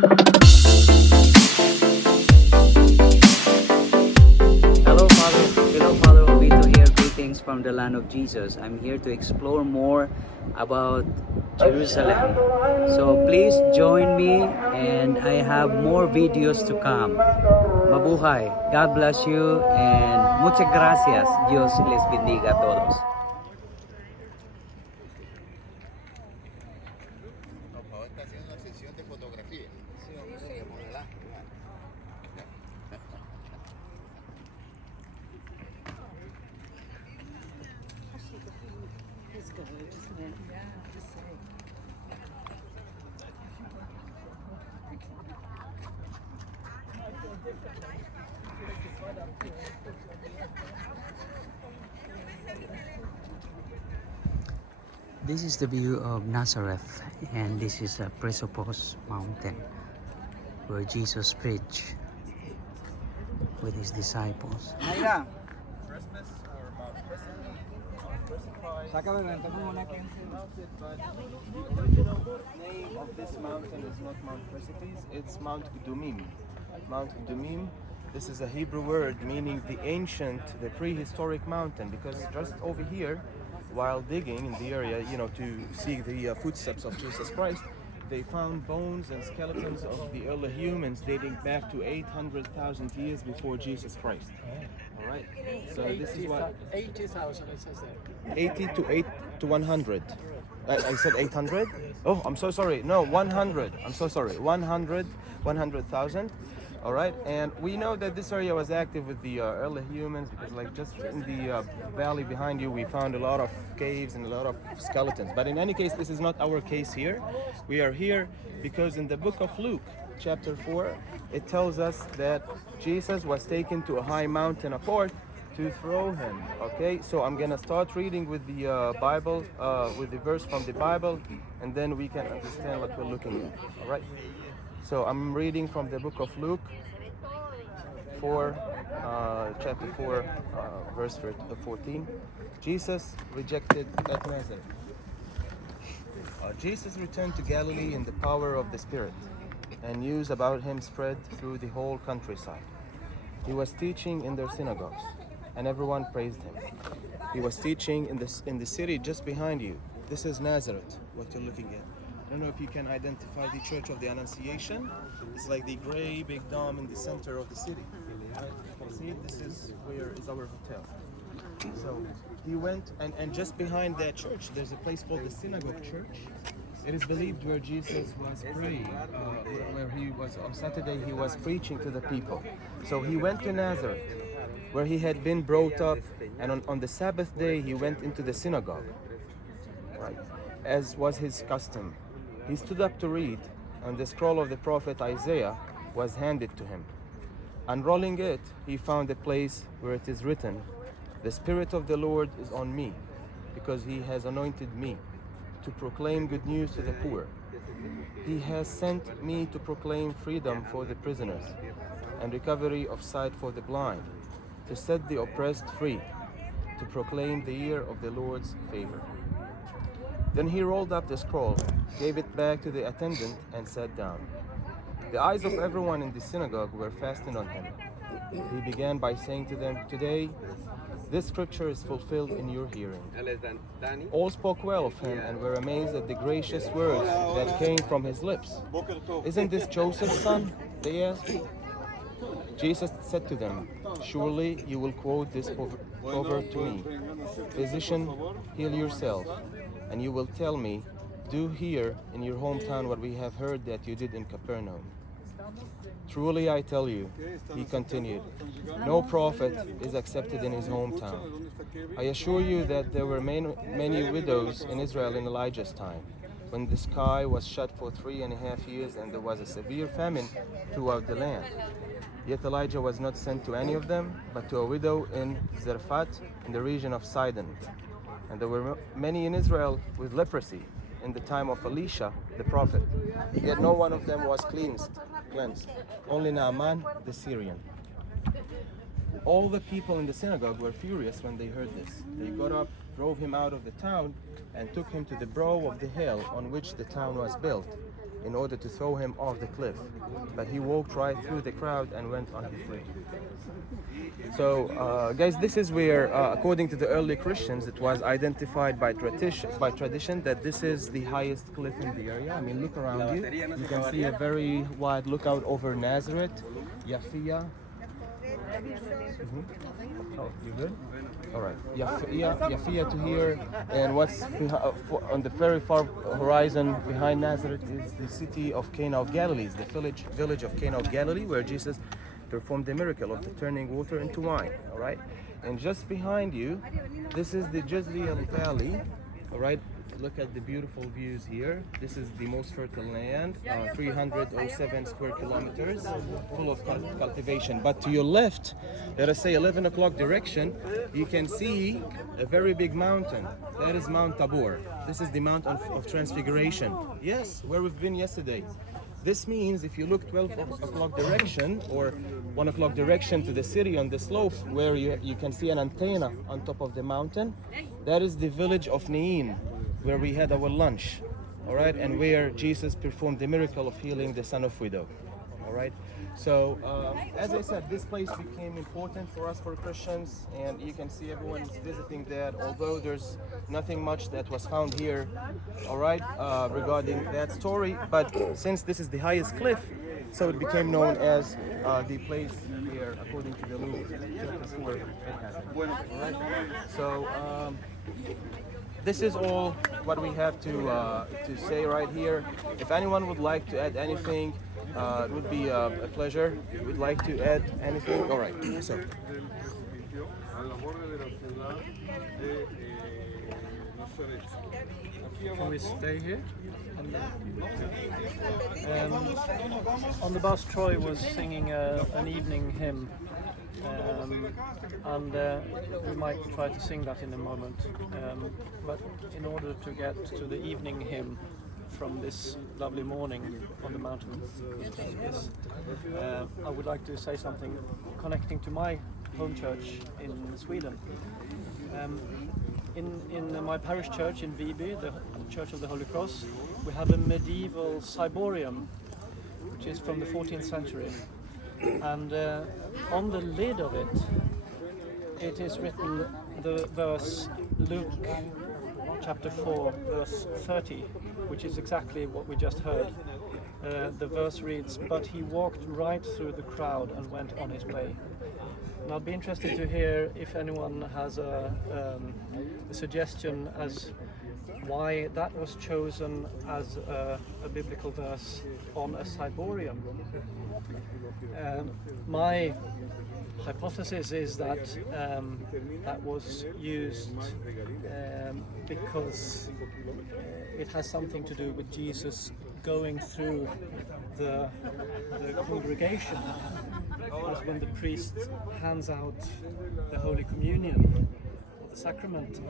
Hello, Father Ovito here. Greetings from the land of Jesus. I'm here to explore more about Jerusalem. So please join me, and I have more videos to come. Mabuhay. God bless you, and muchas gracias. Dios les bendiga a todos. Está haciendo una sesión de fotografía. This is the view of Nazareth, and this is a Precipice mountain where Jesus preached with his disciples. Precipice or Mount Precipice. But the original name of this mountain is not Mount Precipice, it's Mount Kedumim. Mount Kedumim, this is a Hebrew word meaning the ancient, the prehistoric mountain, because just over here, while digging in the area, to see the footsteps of Jesus Christ, they found bones and skeletons of the early humans dating back to 800,000 years before Jesus Christ. All right. So this is what 80,000 it says there. 80 to 100. I said 800. Oh, I'm so sorry. No, 100. I'm so sorry. 100,000. All right, and we know that this area was active with the early humans because, like, just in the valley behind you, we found a lot of caves and a lot of skeletons. But in any case, this is not our case here. We are here because in the book of Luke, chapter 4, it tells us that Jesus was taken to a high mountain apart to throw him. Okay, so I'm gonna start reading with the Bible, with the verse from the Bible, and then we can understand what we're looking at. All right. So I'm reading from the book of Luke 4, chapter 4, verse 14. Jesus rejected at Nazareth. Jesus returned to Galilee in the power of the Spirit, and news about him spread through the whole countryside. He was teaching in their synagogues, and everyone praised him. He was teaching in the city just behind you. This is Nazareth, what you're looking at. I don't know if you can identify the Church of the Annunciation. It's like the gray big dome in the center of the city. Right? You can see it. This is where is our hotel. So he went, and just behind that church, there's a place called the Synagogue Church. It is believed where Jesus was praying, where he was on Saturday. He was preaching to the people. So he went to Nazareth, where he had been brought up, and on the Sabbath day he went into the synagogue, right, as was his custom. He stood up to read, and the scroll of the prophet Isaiah was handed to him. Unrolling it, he found a place where it is written, "The Spirit of the Lord is on me, because he has anointed me to proclaim good news to the poor. He has sent me to proclaim freedom for the prisoners and recovery of sight for the blind, to set the oppressed free, to proclaim the year of the Lord's favor." Then he rolled up the scroll, gave it back to the attendant, and sat down. The eyes of everyone in the synagogue were fastened on him. He began by saying to them, "Today, this scripture is fulfilled in your hearing." All spoke well of him and were amazed at the gracious words that came from his lips. "Isn't this Joseph's son?" they asked. Jesus said to them, "Surely you will quote this proverb to me, 'Physician, heal yourself,' and you will tell me, 'Do here in your hometown what we have heard that you did in Capernaum.' Truly I tell you," he continued, "no prophet is accepted in his hometown. I assure you that there were many widows in Israel in Elijah's time, when the sky was shut for 3.5 years and there was a severe famine throughout the land. Yet Elijah was not sent to any of them, but to a widow in Zarephath in the region of Sidon. And there were many in Israel with leprosy in the time of Elisha the prophet, yet no one of them was cleansed, only Naaman the Syrian." All the people in the synagogue were furious when they heard this. They got up, drove him out of the town, and took him to the brow of the hill on which the town was built, in order to throw him off the cliff. But he walked right through the crowd and went on his way. So, guys, this is where, according to the early Christians, it was identified by tradition that this is the highest cliff in the area. I mean, look around you. You can see a very wide lookout over Nazareth, Yafia. Oh, you good? All right. Yafia to here, and what's on the very far horizon behind Nazareth is the city of Cana of Galilee, the village of Cana of Galilee, where Jesus performed the miracle of the turning water into wine. All right. And just behind you, this is the Jezreel Valley. All right. Look at the beautiful views here. This is the most fertile land, 307 square kilometers, full of cultivation. But to your left, let us say 11 o'clock direction, you can see a very big mountain. That is Mount Tabor. This is the Mount of Transfiguration. Yes, where we've been yesterday. This means if you look 12 o'clock direction or 1 o'clock direction to the city on the slopes where you can see an antenna on top of the mountain, that is the village of Nain, where we had our lunch, all right, and where Jesus performed the miracle of healing the son of widow, all right. So as I said, this place became important for us, for Christians, and you can see everyone is visiting that, although there's nothing much that was found here, all right, regarding that story. But since this is the highest cliff, so it became known as the place where, according to the Luke chapter 4, it happened. All right? So this is all what we have to say right here. If anyone would like to add anything, it would be a pleasure. Would like to add anything? All right. So. Can we stay here? On the bus, Troy was singing an evening hymn, and we might try to sing that in a moment. But in order to get to the evening hymn from this lovely morning on the Mount of Precipice, I would like to say something connecting to my home church in Sweden. In my parish church in Viby, the Church of the Holy Cross, we have a medieval ciborium, which is from the 14th century. And on the lid of it, it is written the verse Luke chapter 4, verse 30, which is exactly what we just heard. The verse reads, "But he walked right through the crowd and went on his way." And I'd be interested to hear if anyone has a suggestion as why that was chosen as a biblical verse on a ciborium. My hypothesis is that that was used because it has something to do with Jesus going through the congregation. Because when the priest hands out the Holy Communion, or the sacrament,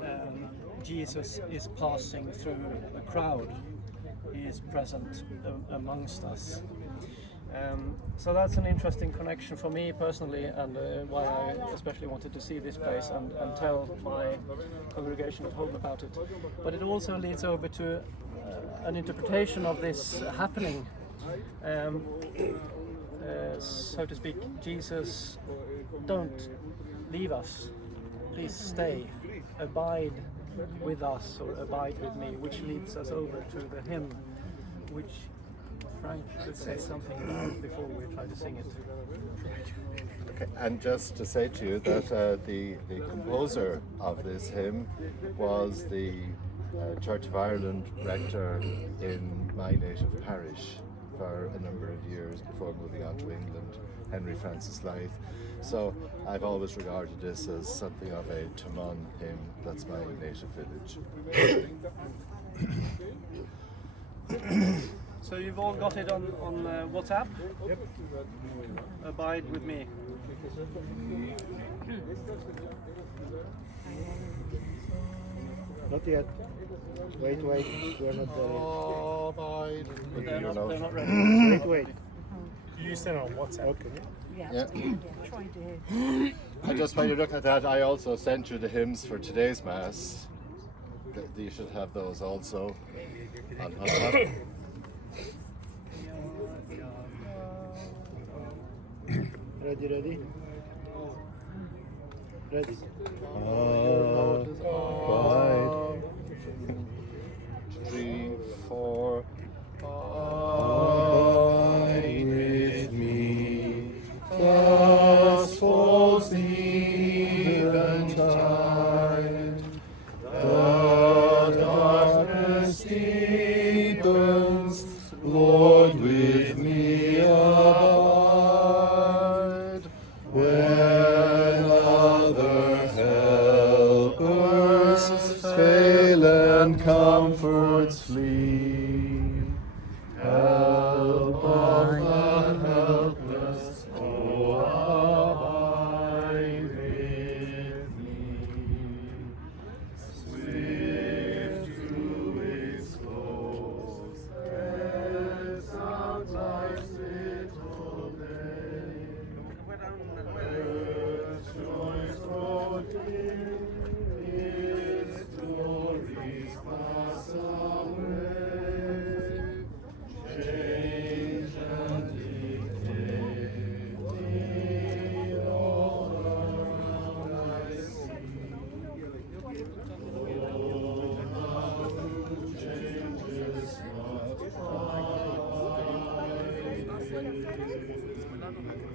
Jesus is passing through a crowd. He is present amongst us. So that's an interesting connection for me personally, and why I especially wanted to see this place and tell my congregation at home about it. But it also leads over to an interpretation of this happening. So to speak, Jesus, don't leave us, please stay, abide with us, or abide with me, which leads us over to the hymn, which Frank should say something about before we try to sing it. Okay, and just to say to you that the composer of this hymn was the Church of Ireland rector in my native parish for a number of years before moving on to England, Henry Francis Lythe. So I've always regarded this as something of a Taman hymn. That's my native village. So you've all got it on WhatsApp? Yep. Abide with me. Not yet. Wait, we're not there Oh, abide. They're not ready. Wait. You sent it on WhatsApp. Okay. Yeah. And just while you're looking at that, I also sent you the hymns for today's Mass. You should have those also on top. Ready, ready? Ready. Abide. 3, 4. Abide with me. Fast falls the eventide. The darkness deepens. Lord, with me abide. When other helpers fail and comforts flee, help of the helpless, oh, abide with me. Swift through its flows, and sound life's little day. Earth's joys grow dim, its glories pass away. Change and decay, all around I see. Oh, how changes not abide.